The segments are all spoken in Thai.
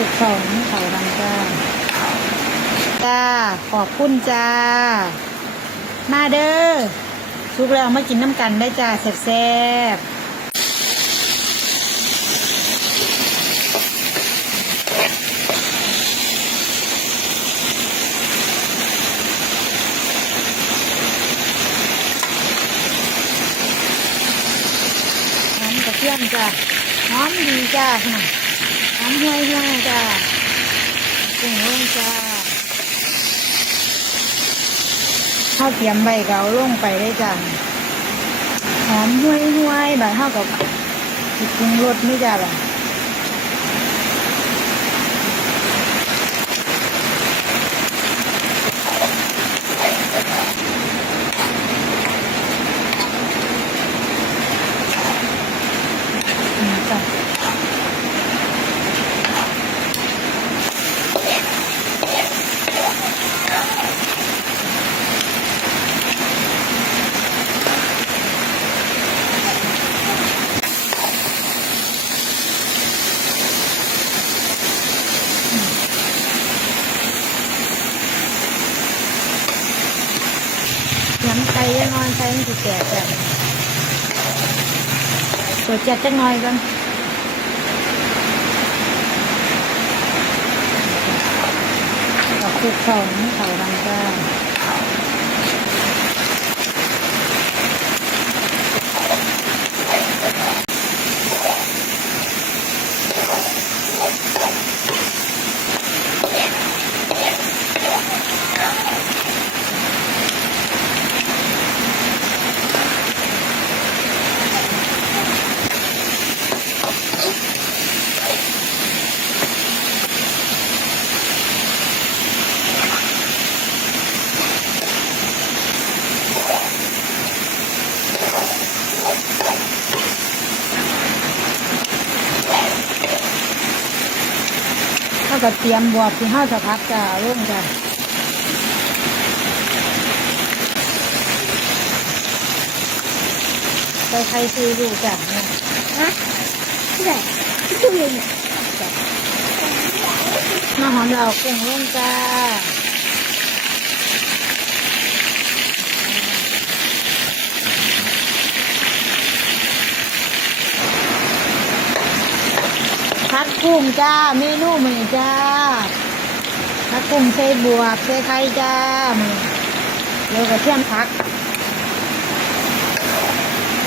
สุกเขาน้ำเขาดังจ้า จ้า ขอบคุณจ้า มาเด้อสุกแล้วมากินน้ำกันได้จ้าแซ่บๆหอมกระเทียมจ้าหอมดีจ้าน่ะ ห้วยห้วยจ้ากุ้งลงจ้าข้าวเตรียมใบเกาลงไปได้จ้าหอมห้วยห้วยแบบเท่ากับสิปรุงรสไม่จ้าแบบจ้ะ ย้ำไก่ยังน้อนไก่มันจะแตกจ้ะตัวจัดจังน้อยกันกับคุกเขาไม่เขาดังจ้าเขา ก็เตรียมบวบที่ห้าจะพักจ้าร่วมจ้าไปใครซื้ออยู่จ้ะเนี่ยฮะที่ไหนที่ตู้เย็นเนี่ยมาหอมดอกเก่งร่วมจ้า พัดกุ้งจ้าเมนูมือจ้าพัดกุ้งใส่บวบใส่ไข่จ้ามือเดี๋ยวกระเทียมพัก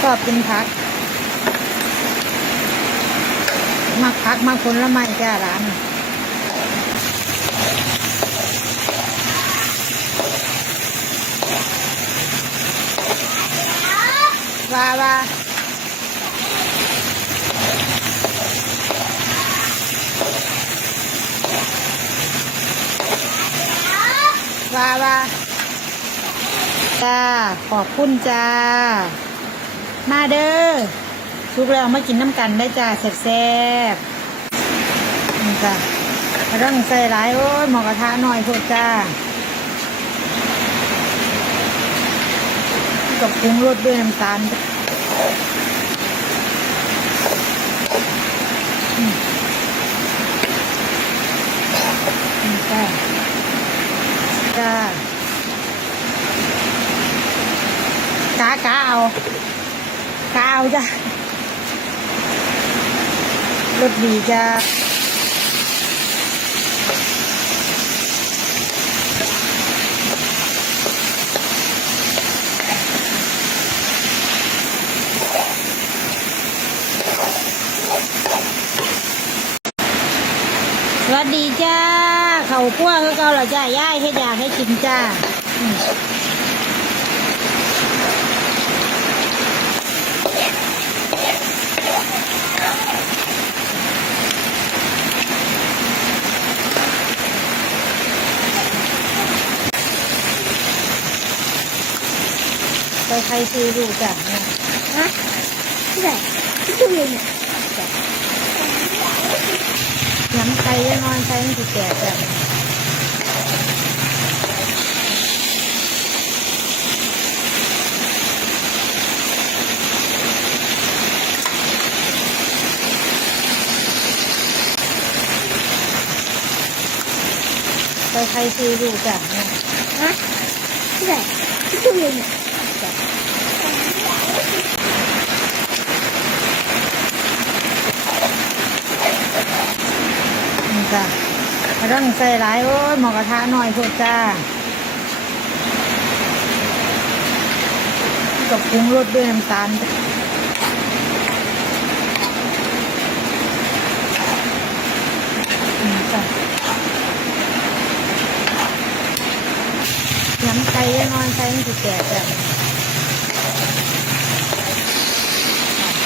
ชอบกินผักมักพักมักผลไม้จ้าร้านว่าว่า ว่าว่าจ้าขอบคุณจ้า มาเด้อสุกแล้วมากินน้ำกันได้จ้าแซ่บๆนี่จ้าร่องใส่หลายโอ้ยหมอกระทะหน่อยโพดจ้ากับปรุงรสด้วยน้ำตาลอืมนี่จ้าจ้ากากาเอากาเอาจ้ารสดีจ้าสวัสดีจ้า เขาคั่วก็เกาเหรอจ้าย่ายให้ยาให้กินจ้าอืมไปใคร ซื้อดูจ้ะเนี่ยฮะที่ไหนที่ตู้เย็นเนี่ยย้ำไก่ยังนอยไก่มันจะแตกจ้ะใส่ไข่ซีอิ๊วจ้ะเนี่ยฮะที่ไหนที่ตู้เย็นเนี่ย จ้ะไม่ต้องใส่หลายโอ้ยหมอกระทะหน่อยโพดจ้ากับปรุงรสด้วยน้ำตาลจ้ะนี่จ้ะย้ำไก่ยังนอนใส่มันจะแก่จ้ะ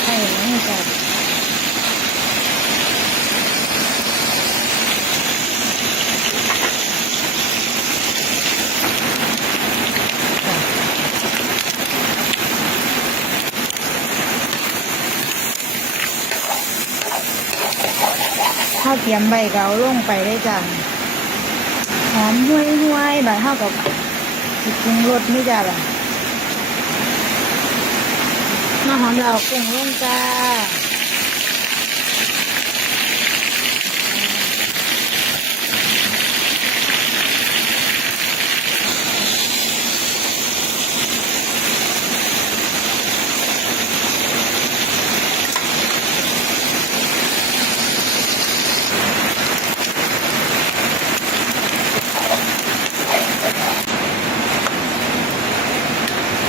ไข่นี่จ้ะ ข้าวเทียมใบเกาลงไปได้จ้ะหอมห้วยห้วยๆแบบเท่ากับจิปรุงรสไม่จ้ะแบบมาหอมเรากุ้งลงจ้า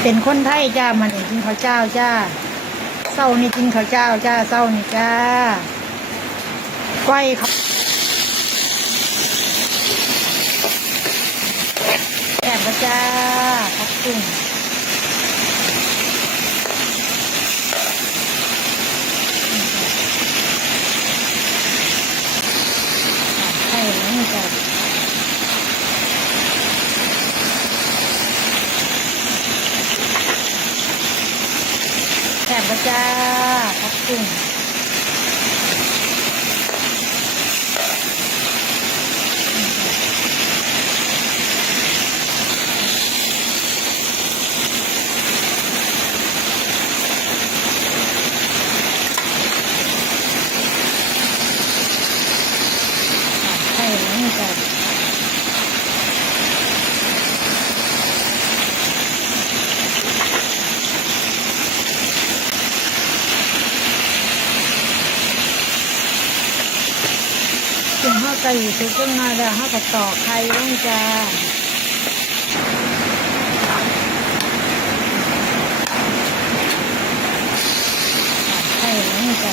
เป็นคนไทยจ้ามันกินข้าวเจ้าจ้าเศร้านี่กินข้าวเจ้าจ้าเศร้านี่จ้าก้อยครับแอบมาจ้าขอบคุณใช่แล้วนี่จ้า แถบประจ้าขอบคุณ ใช่แล้วนี่จ้ะถึงห้าไก่ทุกเรื่องมาแล้วห้ากับต่อไข่ลงจ้าใช่แล้วนี่จ้ะ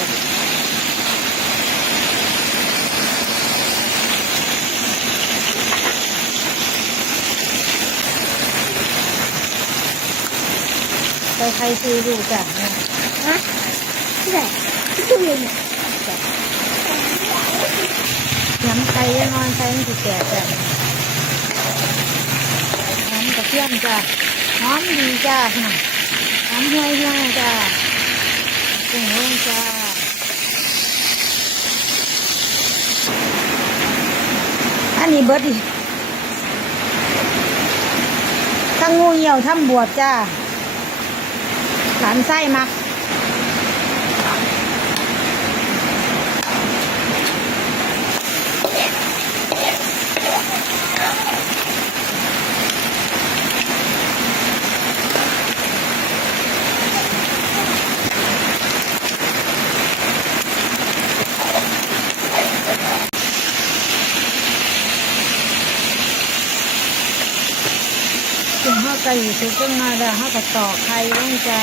ใส่ไข่ซีอิ๊วจ้ะเนี่ยฮะที่ไหนที่ตู้เย็นเนี่ยย้ำไข่ยังนอนใส่มันจะแก่จ้ะหอมกระเทียมจ้ะหอมดีจ้ะน่ะหอมห้วยห้วยจ้ะกุ้งลงจ้าอันนี้เบิร์ดอีกทั้งงูเหี่ยวทำบวบจ้า หลานไส้มั กถึงห้าไก่สุกขึ้นมาแล้วห้ากับต่อไข่ลงจ้า